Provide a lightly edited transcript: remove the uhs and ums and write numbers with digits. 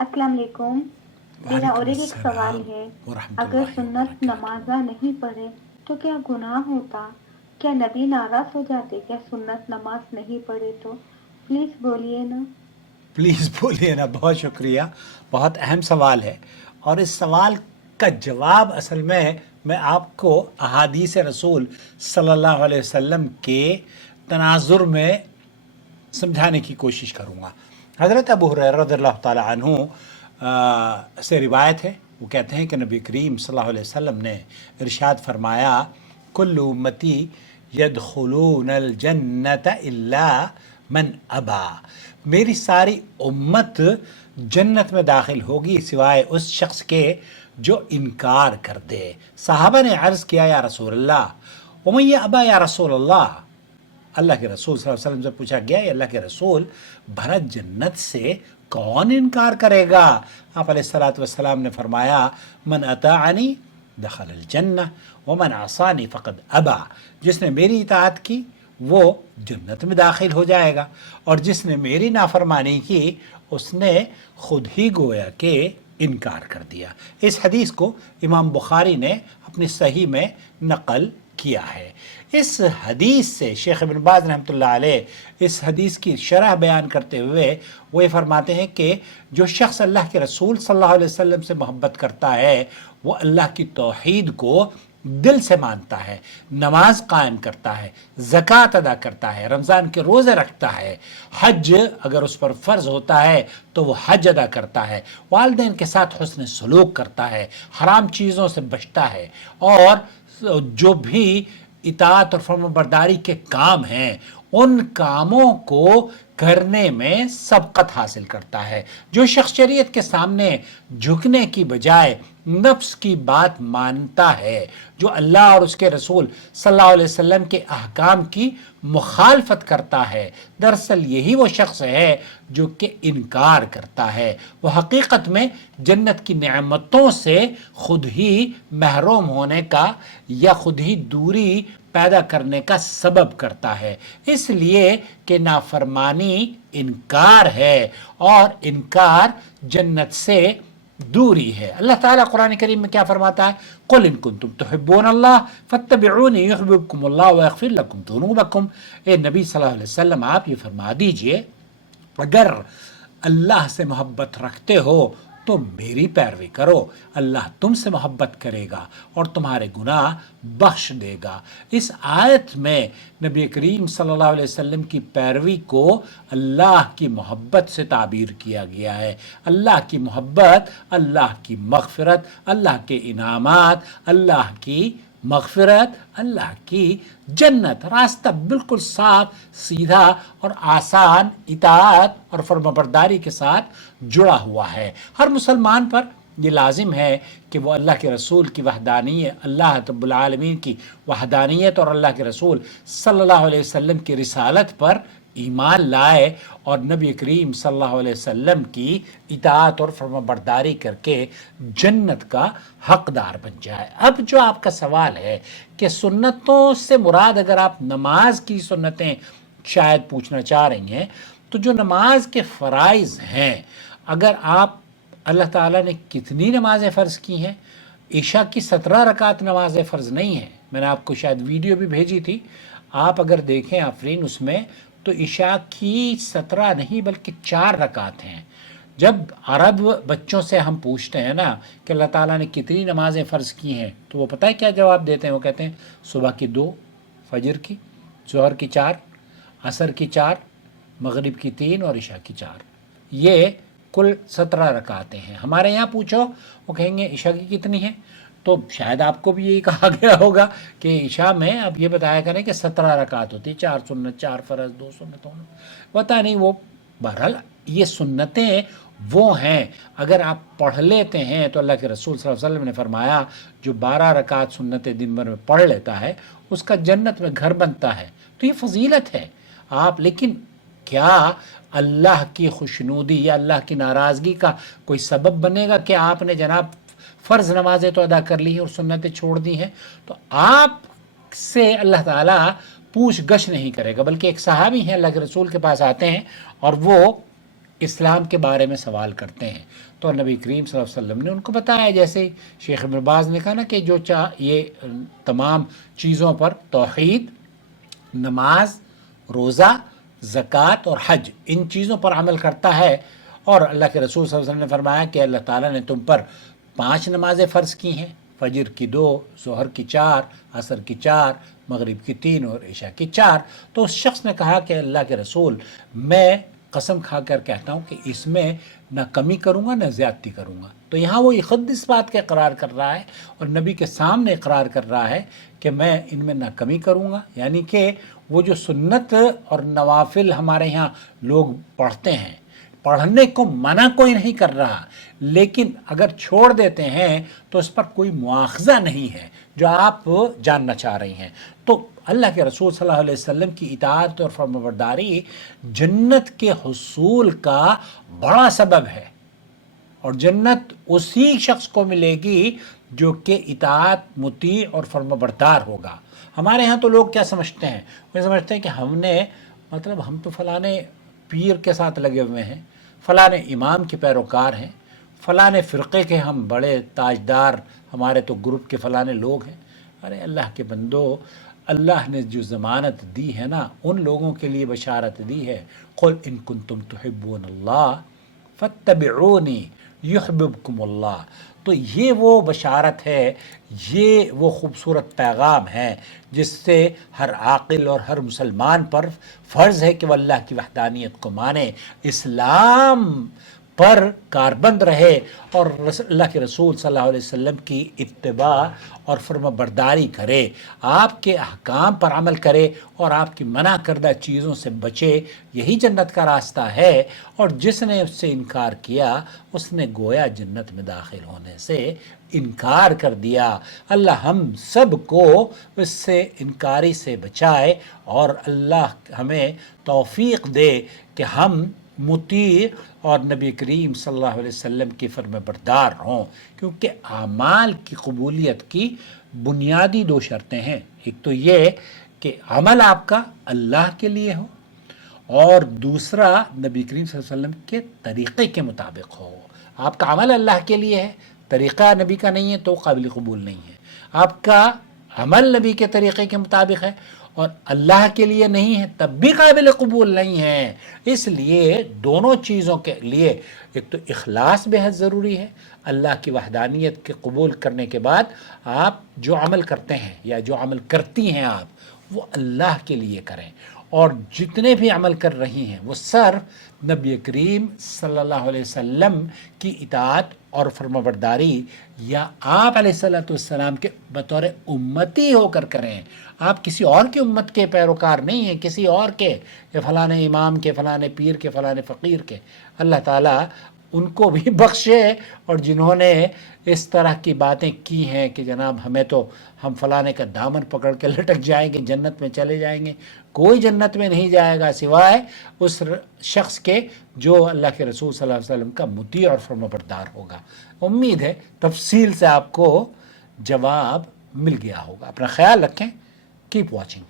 السلام علیکم. میرا اور وعلیکم ایک سوال السلام ہے، ورحمۃ اگر اللہ سنت وبرکاتہ۔ نمازہ نہیں پڑھے تو کیا گناہ ہوتا؟ کیا نبی ناراض ہو جاتے کیا سنت نماز نہیں پڑھے تو؟ پلیز بولیے نا. پلیز بولیے نا، بہت شکریہ، بہت اہم سوال ہے، اور اس سوال کا جواب اصل میں آپ کو احادیث رسول صلی اللہ علیہ وسلم کے تناظر میں سمجھانے کی کوشش کروں گا۔ حضرت ابو ہریرہ رضی اللہ تعالی عنہ سے روایت ہے، وہ کہتے ہیں کہ نبی کریم صلی اللہ علیہ وسلم نے ارشاد فرمایا، کل امتی یدخلون الجنت الا من ابا، میری ساری امت جنت میں داخل ہوگی سوائے اس شخص کے جو انکار کر دے۔ صحابہ نے عرض کیا، یا رسول اللہ، ومن ابا یا رسول اللہ، اللہ کے رسول صلی اللہ علیہ وسلم سے پوچھا گیا، یا اللہ کے رسول، بھلا جنت سے کون انکار کرے گا؟ آپ علیہ الصلوۃ والسلام نے فرمایا، من اطاعنی دخل الجنہ ومن عصانی فقد ابا، جس نے میری اطاعت کی وہ جنت میں داخل ہو جائے گا، اور جس نے میری نافرمانی کی اس نے خود ہی گویا کہ انکار کر دیا۔ اس حدیث کو امام بخاری نے اپنی صحیح میں نقل کیا ہے۔ اس حدیث سے شیخ ابن باز رحمۃ اللہ علیہ اس حدیث کی شرح بیان کرتے ہوئے وہ یہ فرماتے ہیں کہ جو شخص اللہ کے رسول صلی اللہ علیہ وسلم سے محبت کرتا ہے وہ اللہ کی توحید کو دل سے مانتا ہے، نماز قائم کرتا ہے، زکوٰۃ ادا کرتا ہے، رمضان کے روزے رکھتا ہے، حج اگر اس پر فرض ہوتا ہے تو وہ حج ادا کرتا ہے، والدین کے ساتھ حسن سلوک کرتا ہے، حرام چیزوں سے بچتا ہے، اور جو بھی اطاعت اور فرمانبرداری کے کام ہیں ان کاموں کو کرنے میں سبقت حاصل کرتا ہے۔ جو شخص شریعت کے سامنے جھکنے کی بجائے نفس کی بات مانتا ہے، جو اللہ اور اس کے رسول صلی اللہ علیہ وسلم کے احکام کی مخالفت کرتا ہے، دراصل یہی وہ شخص ہے جو کہ انکار کرتا ہے، وہ حقیقت میں جنت کی نعمتوں سے خود ہی محروم ہونے کا یا خود ہی دوری پیدا کرنے کا سبب کرتا ہے، اس لیے کہ نافرمانی انکار ہے، اور انکار جنت سے دوری ہے۔ اللہ تعالیٰ قرآن کریم میں کیا فرماتا ہے؟ قل ان کنتم تحبون اللہ فاتبعونی یحببکم اللہ ویغفر لکم ذنوبکم، اے نبی صلی اللہ علیہ وسلم آپ یہ فرما دیجئے اگر اللہ سے محبت رکھتے ہو تو میری پیروی کرو، اللہ تم سے محبت کرے گا اور تمہارے گناہ بخش دے گا۔ اس آیت میں نبی کریم صلی اللہ علیہ وسلم کی پیروی کو اللہ کی محبت سے تعبیر کیا گیا ہے۔ اللہ کی محبت، اللہ کی مغفرت، اللہ کے انعامات، اللہ کی مغفرت، اللہ کی جنت، راستہ بالکل صاف سیدھا اور آسان اطاعت اور فرمانبرداری کے ساتھ جڑا ہوا ہے۔ ہر مسلمان پر یہ لازم ہے کہ وہ اللہ کے رسول کی وحدانیت، اللہ رب العالمین کی وحدانیت اور اللہ کے رسول صلی اللہ علیہ وسلم کی رسالت پر ایمان لائے اور نبی کریم صلی اللہ علیہ وسلم کی اطاعت اور فرمانبرداری کر کے جنت کا حقدار بن جائے۔ اب جو آپ کا سوال ہے کہ سنتوں سے مراد، اگر آپ نماز کی سنتیں شاید پوچھنا چاہ رہی ہیں، تو جو نماز کے فرائض ہیں، اگر آپ، اللہ تعالیٰ نے کتنی نمازیں فرض کی ہیں؟ عشاء کی 17 رکعت نماز فرض نہیں ہے، میں نے آپ کو شاید ویڈیو بھی بھیجی تھی، آپ اگر دیکھیں آفرین اس میں، تو عشاء کی 17 نہیں بلکہ 4 رکعت ہیں۔ جب عرب بچوں سے ہم پوچھتے ہیں نا کہ اللہ تعالیٰ نے کتنی نمازیں فرض کی ہیں، تو وہ پتہ ہے کیا جواب دیتے ہیں؟ وہ کہتے ہیں صبح کی 2، فجر کی، ظہر کی 4، عصر کی 4، مغرب کی 3 اور عشاء کی 4، یہ کل 17 رکعتیں ہیں۔ ہمارے یہاں پوچھو وہ کہیں گے عشاء کی کتنی ہیں، تو شاید آپ کو بھی یہی کہا گیا ہوگا کہ عشاء میں اب یہ بتایا کریں کہ 17 رکعت ہوتی، 4 سنت، 4 فرض، 2 سنت ہونا، پتہ نہیں وہ۔ بہرحال یہ سنتیں وہ ہیں، اگر آپ پڑھ لیتے ہیں تو اللہ کے رسول صلی اللہ علیہ وسلم نے فرمایا جو 12 رکعت سنتیں دن بھر میں پڑھ لیتا ہے اس کا جنت میں گھر بنتا ہے، تو یہ فضیلت ہے۔ آپ لیکن کیا اللہ کی خوشنودی یا اللہ کی ناراضگی کا کوئی سبب بنے گا کہ آپ نے جناب فرض نمازیں تو ادا کر لی ہیں اور سنتیں چھوڑ دی ہیں؟ تو آپ سے اللہ تعالیٰ پوچھ گچھ نہیں کرے گا، بلکہ ایک صحابی ہیں اللہ کے رسول کے پاس آتے ہیں اور وہ اسلام کے بارے میں سوال کرتے ہیں تو نبی کریم صلی اللہ علیہ وسلم نے ان کو بتایا، جیسے شیخ ابن باز نے کہا نا کہ جو یہ تمام چیزوں پر توحید، نماز، روزہ، زکوٰۃ اور حج، ان چیزوں پر عمل کرتا ہے، اور اللہ کے رسول صلی اللہ علیہ وسلم نے فرمایا کہ اللہ تعالیٰ نے تم پر 5 نمازیں فرض کی ہیں، فجر کی 2، ظہر کی 4، عصر کی 4، مغرب کی 3 اور عشاء کی 4۔ تو اس شخص نے کہا کہ اللہ کے رسول، میں قسم کھا کر کہتا ہوں کہ اس میں نہ کمی کروں گا نہ زیادتی کروں گا۔ تو یہاں وہ خود اس بات کا اقرار کر رہا ہے اور نبی کے سامنے اقرار کر رہا ہے کہ میں ان میں نہ کمی کروں گا، یعنی کہ وہ جو سنت اور نوافل ہمارے یہاں لوگ پڑھتے ہیں، پڑھنے کو منع کوئی نہیں کر رہا، لیکن اگر چھوڑ دیتے ہیں تو اس پر کوئی مواخذہ نہیں ہے، جو آپ جاننا چاہ رہی ہیں۔ تو اللہ کے رسول صلی اللہ علیہ وسلم کی اطاعت اور فرمانبرداری جنت کے حصول کا بڑا سبب ہے، اور جنت اسی شخص کو ملے گی جو کہ اطاعت، مطیع اور فرمانبردار ہوگا۔ ہمارے ہاں تو لوگ کیا سمجھتے ہیں، وہ سمجھتے ہیں کہ ہم تو فلانے پیر کے ساتھ لگے ہوئے ہیں، فلاں امام کے پیروکار ہیں، فلاں فرقے کے ہم بڑے تاجدار، ہمارے تو گروپ کے فلاں لوگ ہیں۔ ارے اللہ کے بندو، اللہ نے جو ضمانت دی ہے نا، ان لوگوں کے لیے بشارت دی ہے، قل ان کنتم تحبون اللہ فاتبعونی یحببکم اللہ۔ تو یہ وہ بشارت ہے، یہ وہ خوبصورت پیغام ہے جس سے ہر عاقل اور ہر مسلمان پر فرض ہے کہ وہ اللہ کی وحدانیت کو مانے، اسلام پر کاربند رہے اور اللہ کے رسول صلی اللہ علیہ وسلم کی اتباع اور فرما برداری کرے، آپ کے احکام پر عمل کرے اور آپ کی منع کردہ چیزوں سے بچے۔ یہی جنت کا راستہ ہے، اور جس نے اس سے انکار کیا اس نے گویا جنت میں داخل ہونے سے انکار کر دیا۔ اللہ ہم سب کو اس سے انکاری سے بچائے، اور اللہ ہمیں توفیق دے کہ ہم مطیع اور نبی کریم صلی اللہ علیہ وسلم کی فرما بردار ہوں، کیونکہ اعمال کی قبولیت کی بنیادی 2 شرطیں ہیں۔ ایک تو یہ کہ عمل آپ کا اللہ کے لیے ہو، اور دوسرا نبی کریم صلی اللہ علیہ وسلم کے طریقے کے مطابق ہو۔ آپ کا عمل اللہ کے لیے ہے، طریقہ نبی کا نہیں ہے تو قابل قبول نہیں ہے۔ آپ کا عمل نبی کے طریقے کے مطابق ہے اور اللہ کے لیے نہیں ہے تب بھی قابل قبول نہیں ہے۔ اس لیے دونوں چیزوں کے لیے ایک تو اخلاص بے حد ضروری ہے، اللہ کی وحدانیت کے قبول کرنے کے بعد آپ جو عمل کرتے ہیں یا جو عمل کرتی ہیں آپ، وہ اللہ کے لیے کریں، اور جتنے بھی عمل کر رہی ہیں وہ صرف نبی کریم صلی اللہ علیہ وسلم کی اطاعت اور فرمانبرداری یا آپ علیہ السلام کے بطور امتی ہو کر کریں۔ آپ کسی اور کی امت کے پیروکار نہیں ہیں، کسی اور کے، فلاں امام کے، فلاں پیر کے، فلاں فقیر کے۔ اللہ تعالیٰ ان کو بھی بخشے، اور جنہوں نے اس طرح کی باتیں کی ہیں کہ جناب ہم فلانے کا دامن پکڑ کے لٹک جائیں گے، جنت میں چلے جائیں گے، کوئی جنت میں نہیں جائے گا سوائے اس شخص کے جو اللہ کے رسول صلی اللہ علیہ وسلم کا مطیع اور فرمانبردار ہوگا۔ امید ہے تفصیل سے آپ کو جواب مل گیا ہوگا۔ اپنا خیال رکھیں، کیپ واچنگ۔